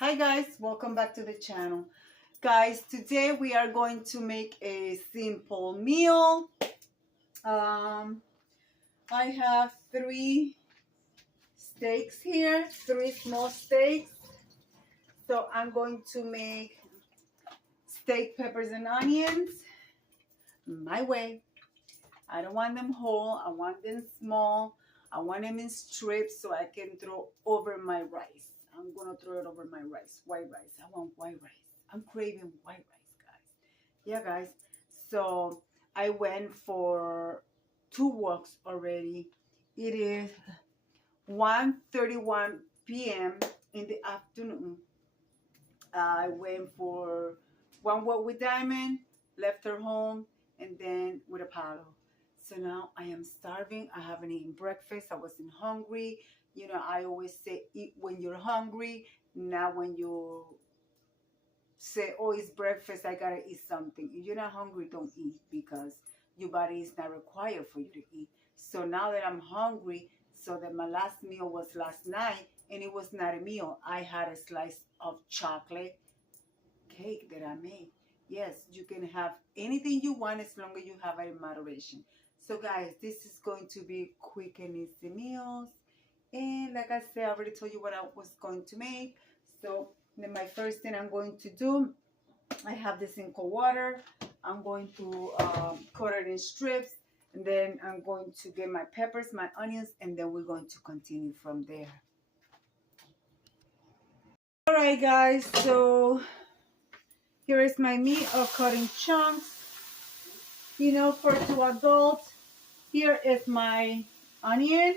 Hi guys, welcome back to the channel. Guys, today we are going to make a simple meal. I have 3 steaks here, 3 small steaks. So I'm going to make steak, peppers, and onions my way. I don't want them whole, I want them small. I want them in strips so I can throw over my rice. I'm gonna throw it over my rice, white rice. I want white rice. I'm craving white rice, guys. Yeah, guys. So I went for 2 walks already. It is 1:31 p.m. in the afternoon. I went for 1 walk with Diamond, left her home, and then with Apollo. So now I am starving. I haven't eaten breakfast. I wasn't hungry. You know, I always say eat when you're hungry, not when you say, oh, it's breakfast, I gotta eat something. If you're not hungry, don't eat because your body is not required for you to eat. So now that I'm hungry, so that my last meal was last night, and it was not a meal. I had a slice of chocolate cake that I made. Yes, you can have anything you want as long as you have it in moderation. So guys, this is going to be quick and easy meals. And like I said, I already told you what I was going to make. So then my first thing I'm going to do, I have this in cold water. I'm going to cut it in strips. And then I'm going to get my peppers, my onions, and then we're going to continue from there. All right, guys. So here is my meat of cutting chunks. You know, for 2 adults. Here is my onion.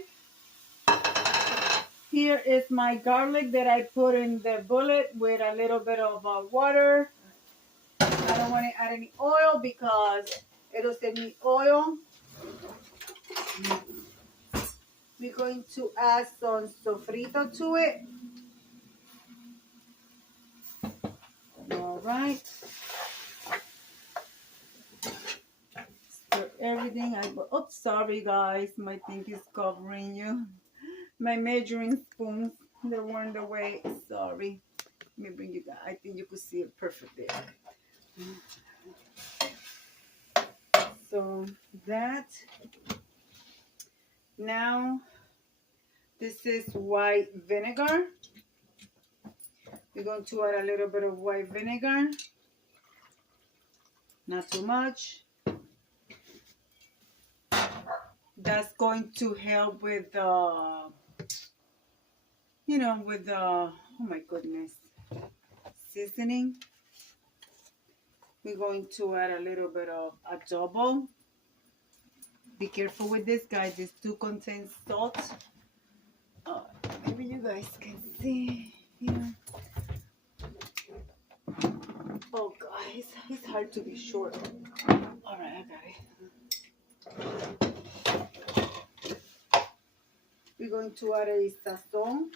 Here is my garlic that I put in the bullet with a little bit of water. I don't want to add any oil because it doesn't need oil. We're going to add some sofrito to it. All right. Stir everything. Oops, sorry guys, my thing is covering you. My measuring spoons, they weren't the way. Sorry. Let me bring you guys. I think you could see it perfectly. So that. Now, this is white vinegar. We're going to add a little bit of white vinegar. Not too much. That's going to help with the, you know, with the, oh my goodness, seasoning. We're going to add a little bit of adobo. Be careful with this, guys. This do contain salt. Maybe you guys can see here. Oh, guys, it's hard to be short. All right, I got it. We're going to add a sazon.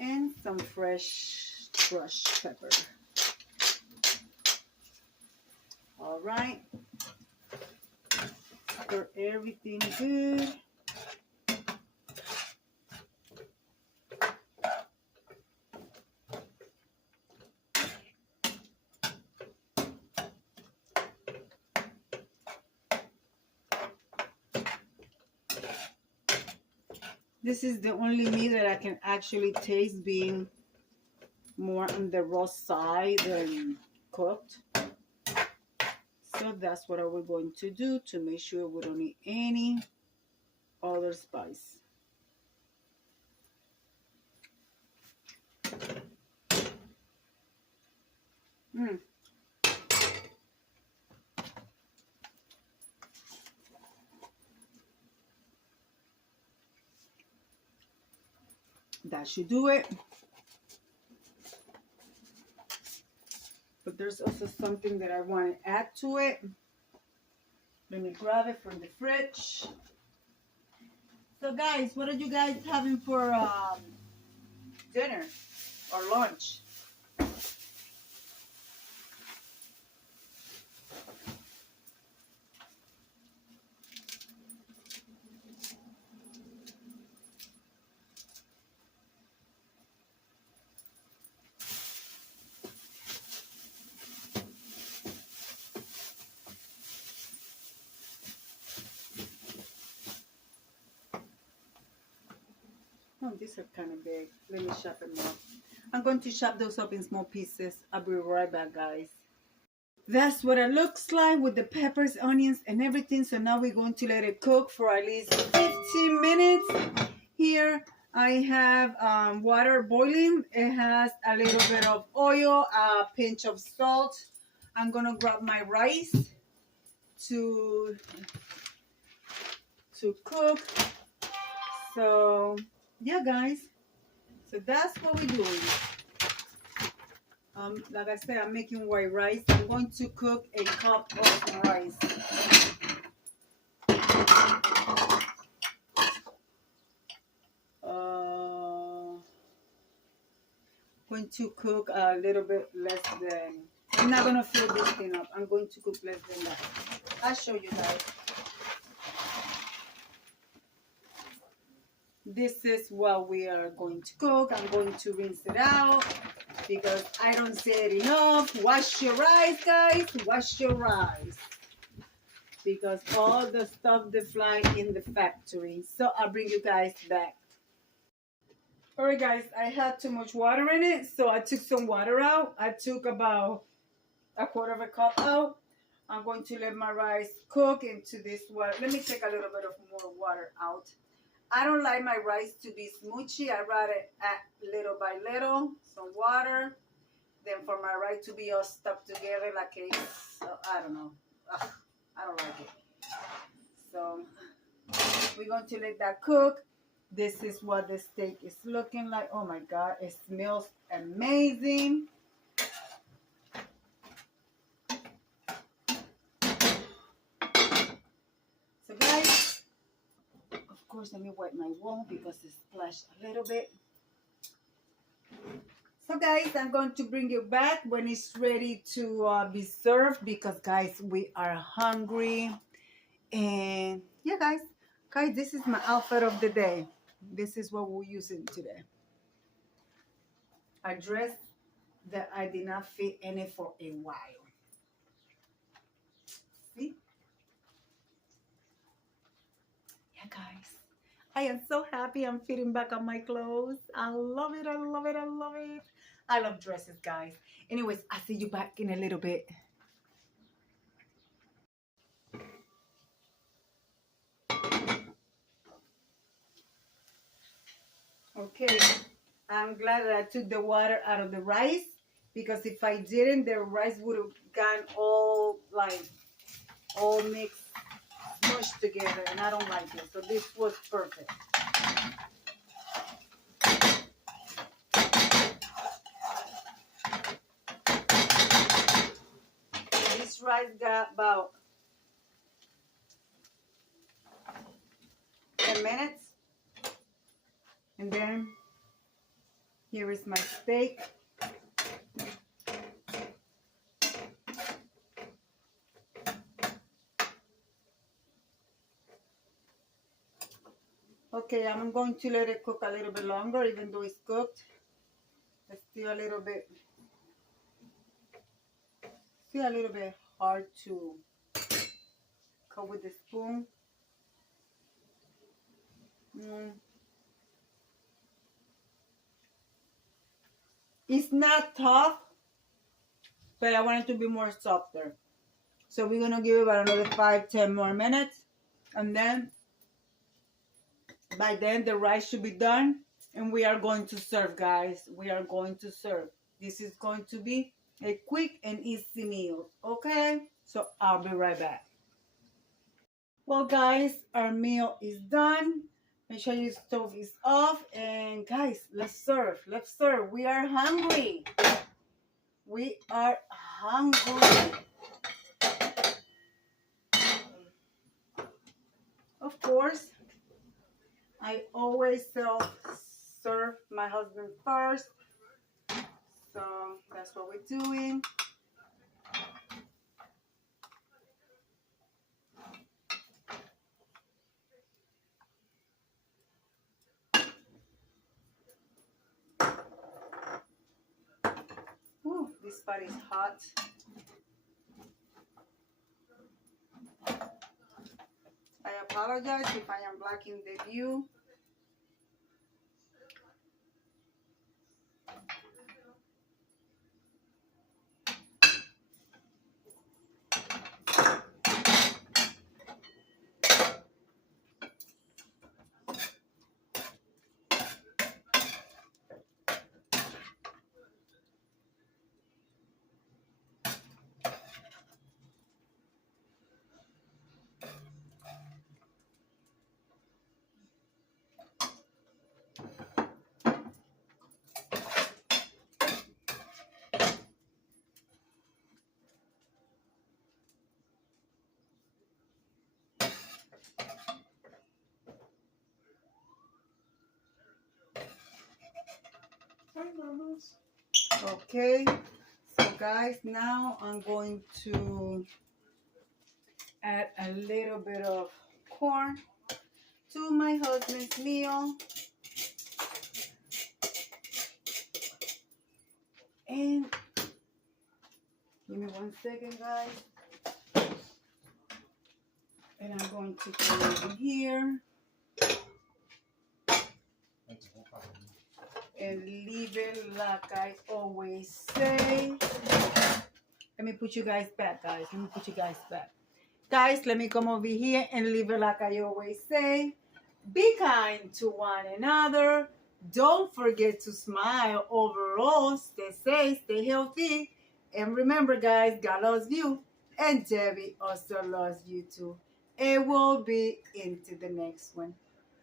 And some fresh crushed pepper. All right. Stir everything good. This is the only meat that I can actually taste being more on the raw side than cooked. So that's what we're going to do to make sure we don't need any other spice. That should do it. But there's also something that I want to add to it. Let me grab it from the fridge. So guys, what are you guys having for dinner or lunch? Oh, these are kind of big. Let me chop them up. I'm going to chop those up in small pieces. I'll be right back, guys. That's what it looks like with the peppers, onions, and everything. So now we're going to let it cook for at least 15 minutes. Here I have water boiling. It has a little bit of oil, a pinch of salt. I'm going to grab my rice to cook. So, yeah, guys. So that's what we're doing. Like I said, I'm making white rice. I'm going to cook a cup of rice. Going to cook a little bit less than. I'm not gonna fill this thing up. I'm going to cook less than that. I'll show you guys. This is what we are going to cook. I'm going to rinse it out because I don't say it enough. Wash your rice, guys. Wash your rice. Because all the stuff they fly in the factory. So I'll bring you guys back. Alright guys, I had too much water in it, so I took some water out. I took about a quarter of a cup out. I'm going to let my rice cook into this water. Let me take a little bit of more water out. I don't like my rice to be smoochy. I rather add little by little some water than for my rice to be all stuck together like a, I don't know. Ugh, I don't like it. So we're going to let that cook. This is what the steak is looking like. Oh my God, it smells amazing. So guys, of course, let me wipe my wall because it splashed a little bit. So guys, I'm going to bring you back when it's ready to be served because guys, we are hungry. And yeah, guys, this is my outfit of the day. This is what we're using today. A dress that I did not fit in it for a while. See? Yeah, guys. I am so happy I'm fitting back on my clothes. I love it. I love it. I love it. I love dresses, guys. Anyways, I'll see you back in a little bit. Okay. I'm glad that I took the water out of the rice because if I didn't, the rice would have gone all mixed, smushed together, and I don't like it. So this was perfect. This rice got about 10 minutes. And then here is my steak. Okay, I'm going to let it cook a little bit longer, even though it's cooked. It's still a little bit hard to cut with the spoon. It's not tough, but I want it to be more softer. So we're gonna give it about another 5-10 more minutes, and then by then the rice should be done, and we are going to serve, guys. We are going to serve. This is going to be a quick and easy meal, okay? So I'll be right back. Well, guys, our meal is done. Make sure your stove is off, and guys, let's serve. Let's serve. We are hungry. We are hungry. Of course, I always serve my husband first. So that's what we're doing. Ooh, this pot is hot. I apologize if I am blocking the view. Okay, so guys, now I'm going to add a little bit of corn to my husband's meal. And give me 1 second, guys. And I'm going to put it in here. And leave it like I always say. Let me put you guys back, guys. Let me put you guys back. Guys, let me come over here and leave it like I always say. Be kind to one another. Don't forget to smile. Overall, stay safe, stay healthy. And remember, guys, God loves you. And Debbie also loves you too. And we'll be into the next one.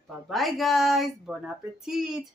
Bye-bye, guys. Bon appetit.